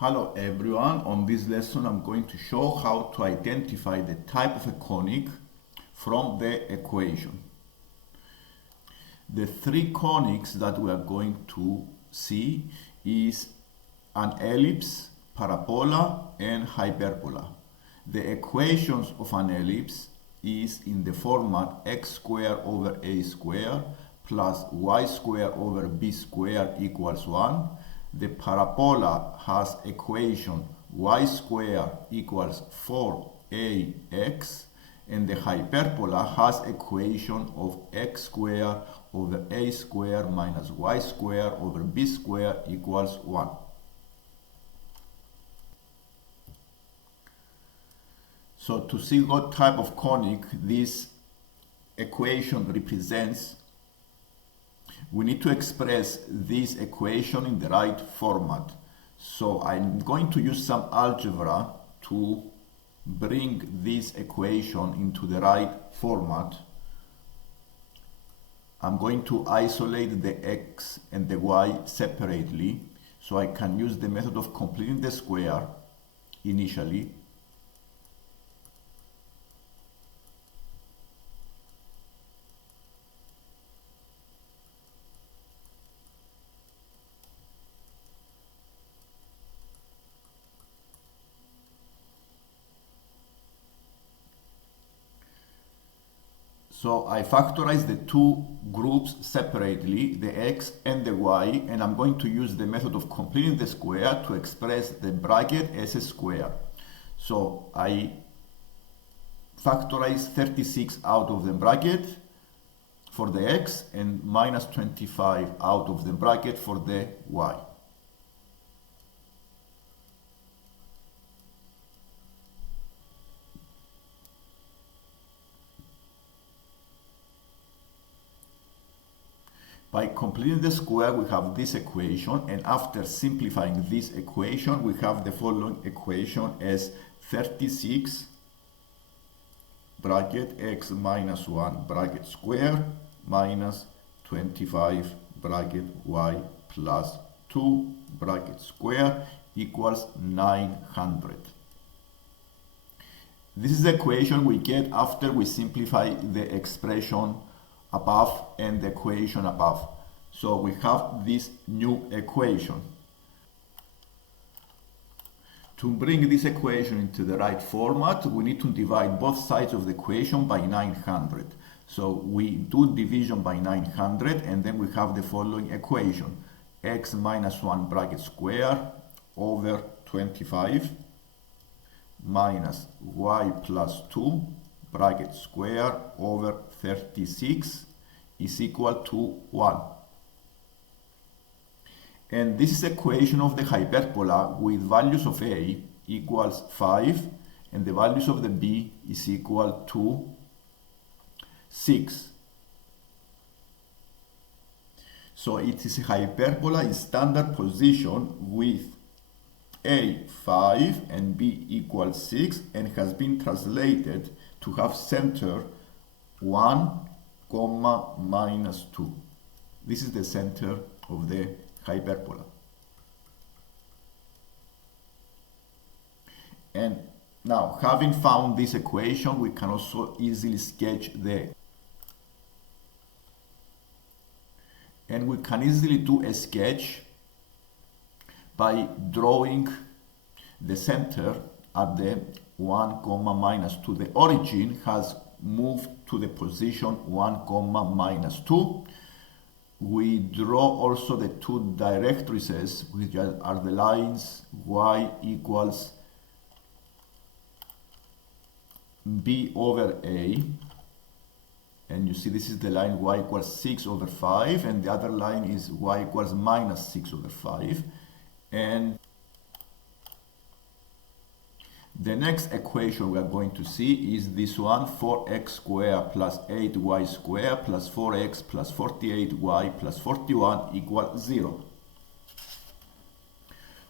Hello everyone, on this lesson I'm going to show how to identify the type of a conic from the equation. The three conics that we are going to see is an ellipse, parabola and hyperbola. The equations of an ellipse is in the format x squared over a squared plus y squared over b squared equals 1. The parabola has equation y squared equals 4ax, and the hyperbola has equation of x squared over a squared minus y squared over b squared equals 1. So to see what type of conic this equation represents, we need to express this equation in the right format. So I'm going to use some algebra to bring this equation into the right format. I'm going to isolate the x and the y separately, so I can use the method of completing the square initially. So I factorize the two groups separately, the x and the y, and I'm going to use the method of completing the square to express the bracket as a square. So I factorize 36 out of the bracket for the x and minus 25 out of the bracket for the y. By completing the square, we have this equation, and after simplifying this equation, we have the following equation as 36 bracket x minus 1 bracket square minus 25 bracket y plus 2 bracket square equals 900. This is the equation we get after we simplify the expression above and the equation above. So we have this new equation. To bring this equation into the right format, we need to divide both sides of the equation by 900. So we do division by 900, and then we have the following equation: x minus 1 bracket square over 25 minus y plus 2 bracket square over 36 is equal to 1. And this is equation of the hyperbola with values of a equals 5 and the values of the b is equal to 6. So it is a hyperbola in standard position with a 5 and b equals 6, and has been translated to have center 1, minus 2. This is the center of the hyperbola. And now, having found this equation, we can also easily sketch and we can easily do a sketch by drawing the center at the 1, minus 2. The origin has moved to the position 1, minus 2. We draw also the two directrices, which are the lines y equals b over a. And you see this is the line y equals 6 over 5, and the other line is y equals minus 6 over 5. And the next equation we are going to see is this one: 4x squared plus 8y squared plus 4x plus 48y plus 41 equals 0.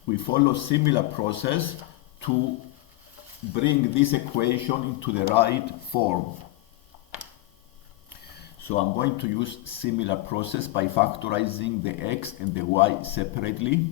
We follow similar process to bring this equation into the right form. So I'm going to use similar process by factorizing the x and the y separately.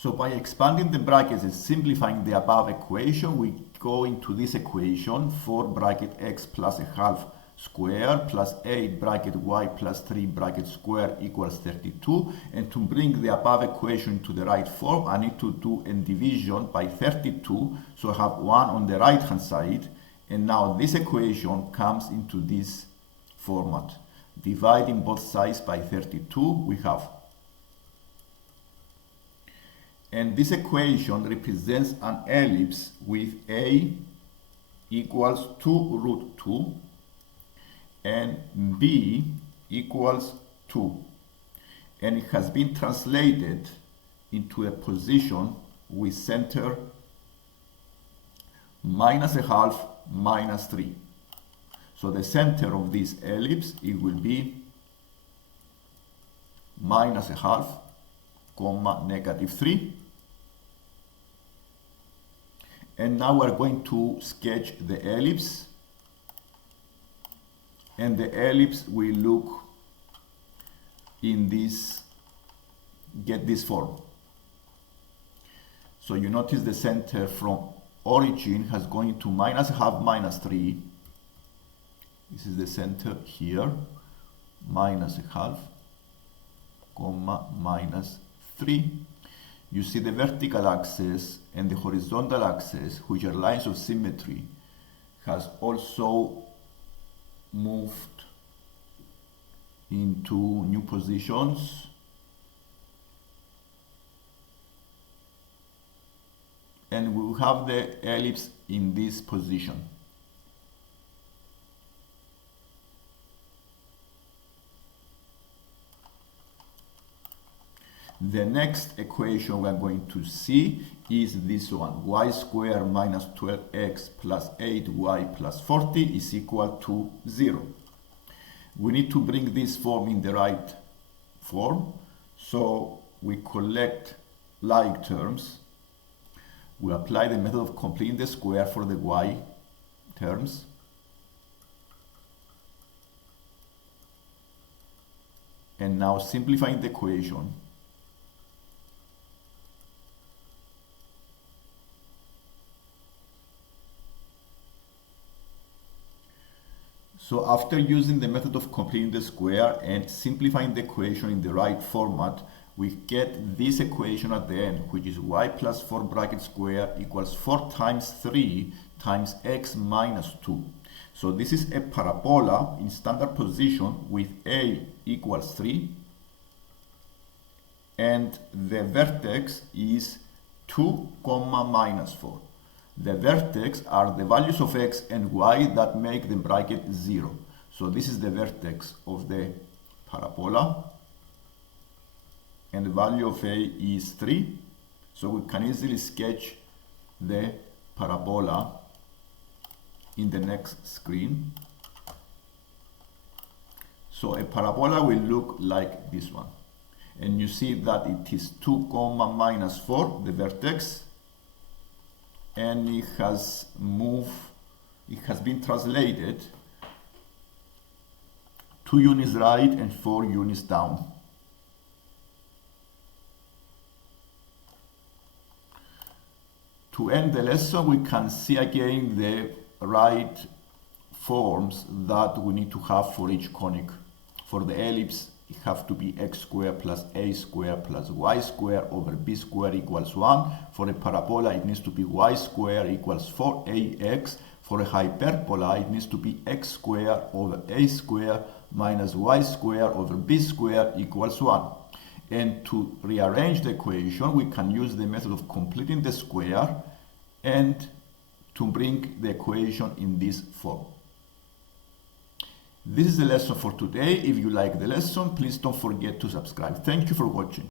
So by expanding the brackets and simplifying the above equation, we go into this equation: 4 bracket x plus a half square plus 8 bracket y plus 3 bracket square equals 32. And to bring the above equation to the right form, I need to do a division by 32. So I have 1 on the right hand side. And now this equation comes into this format. Dividing both sides by 32, we have. And this equation represents an ellipse with a equals 2 root 2 and b equals 2. And it has been translated into a position with center minus a half minus 3. So the center of this ellipse, it will be minus a half, comma, negative 3. And now we're going to sketch the ellipse. And the ellipse will look in this, get this form. So you notice the center from origin has going to minus a half minus 3. This is the center here, minus a half, comma, minus 3. You see the vertical axis and the horizontal axis, which are lines of symmetry, has also moved into new positions. And we will have the ellipse in this position. The next equation we are going to see is this one: y squared minus 12x plus 8y plus 40 is equal to 0. We need to bring this form in the right form, so we collect like terms. We apply the method of completing the square for the y terms. And now simplifying the equation. So after using the method of completing the square and simplifying the equation in the right format, we get this equation at the end, which is y plus 4 bracket square equals 4 times 3 times x minus 2. So this is a parabola in standard position with a equals 3 and the vertex is 2, minus 4. The vertex are the values of x and y that make the bracket 0. So this is the vertex of the parabola. And the value of a is 3. So we can easily sketch the parabola in the next screen. So a parabola will look like this one. And you see that it is 2, minus 4, the vertex. And it has moved, it has been translated 2 units right and 4 units down. To end the lesson, we can see again the right forms that we need to have for each conic. For the ellipse, it has to be x squared plus a squared plus y squared over b squared equals 1. For a parabola, it needs to be y squared equals 4ax. For a hyperbola, it needs to be x squared over a squared minus y squared over b squared equals 1. And to rearrange the equation, we can use the method of completing the square and to bring the equation in this form. This is the lesson for today. If you like the lesson, please don't forget to subscribe. Thank you for watching.